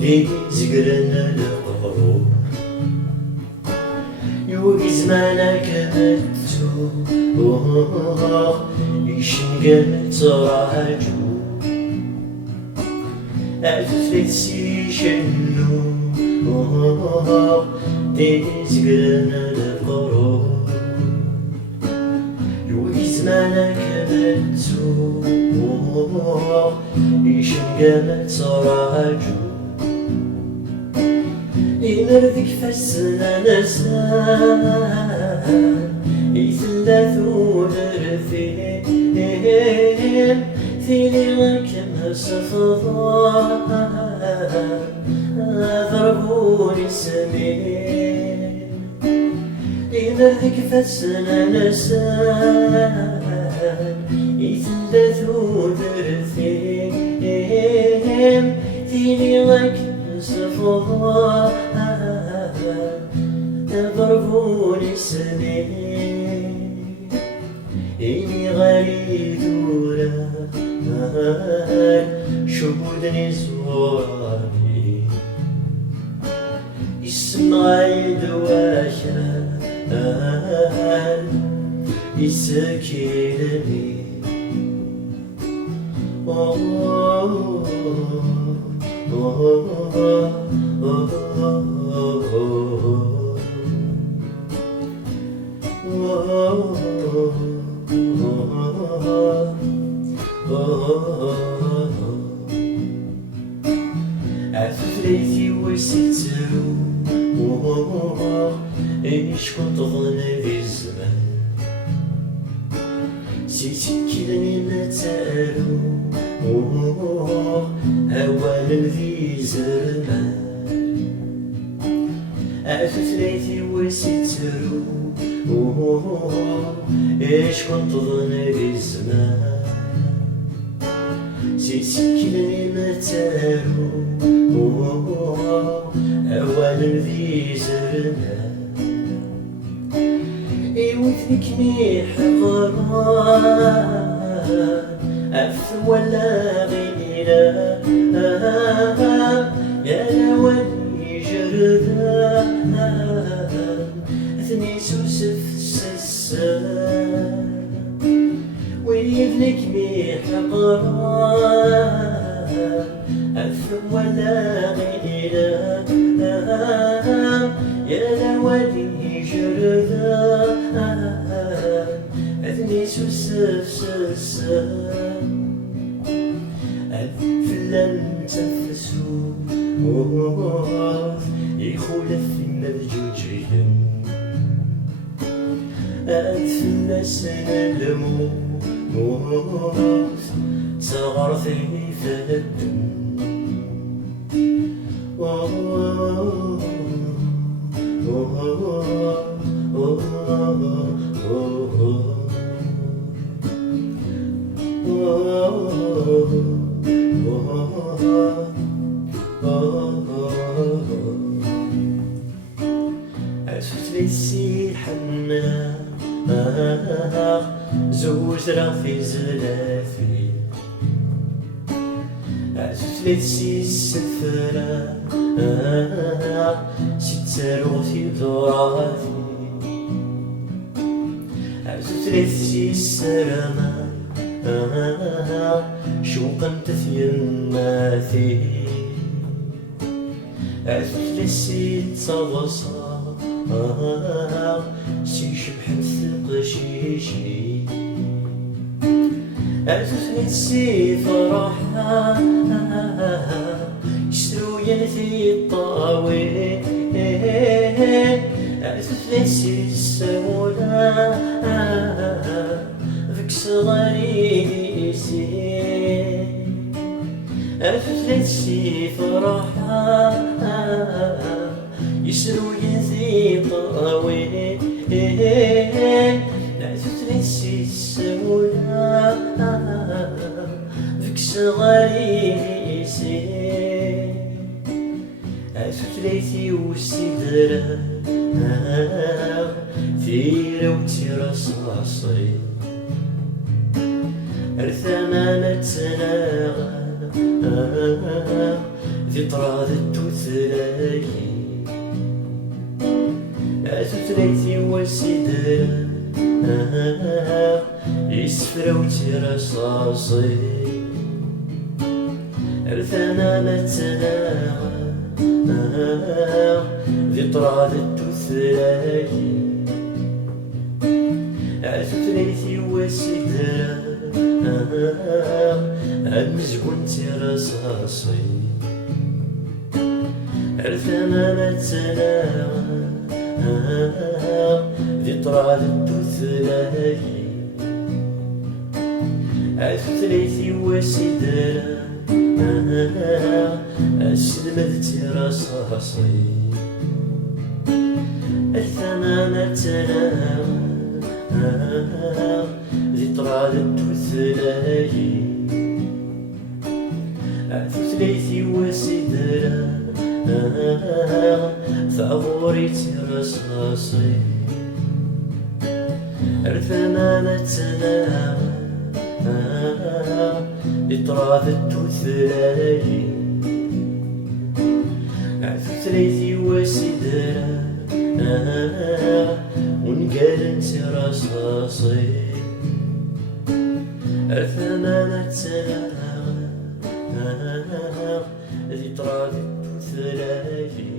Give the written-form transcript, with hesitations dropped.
دي زقرنا القبور يوقي زمانك متو يشنقل تراجو أفلت سي شنو دي زقرنا القبور يوقي زمانك متو يشنقل تراجو يمرذك فسنا نسان يثلاثو درفين ثيني غكم سفضان ضربوني سمين يمرذك فسنا نسان يثلاثو درفين ثيني غكم سفضان ضربوني سنين إني غريب ولا شهودني زوراني يسمعي دواشا يسكينني عفريتي وسترو إيش كنت ظن ذي الزمان سيتكلني نتالو أولا ذي زمان عفريتي وسترو إيش كنت ظن ذي الزمان سيتكلني نتالو أولا ذي زرنا يوثنك ميح قران أفث ولا غيلا يا لولي جردان أثني سوسف السسان ويذنك ميح قران أفهم ولا غيلا يا لولي جردان أثني سوسف سسان أفلم تنفسو يخولف المرجوجين أثنى سنلمو تغرثي في الدم أتفلسي حنا زوج رافي زلافي أتفلسي السفرة ستارو في ضرافي أتفلسي السرما شوقا تثيماثي أتفلسي التصغصا سي شبحت قشيشي أتفلسي فرحا يشترو ينثي الطاوين أتفلسي السولا فيك صغاري سين أتفلسي فرحا يشترو ينثي الطاوين أتفلسي السولا فيك صغاري سين أتفلسي والسدرة ثيرة وتيرس عصي الثمانة تناغى ذي طراد التوثلاي أتثليثي وسيدر يسفر وترصاصي أرثنا متناغ ذي طراد التوثلاي أتثليثي وسيدر المزقون ترصاصي أرثنا متناغ ذي طراد التوثلاي أثليثي وسيدر أسلمت رصاصي الثمامة تنام ذي طراد التوثلاي أثليثي وسيدر ثغوري رصاصي الثمامة تنام لطراث التوثلاي عثليثي وسيدرا ونقال رصاصي الثمامة تنام لطراث التوثلاي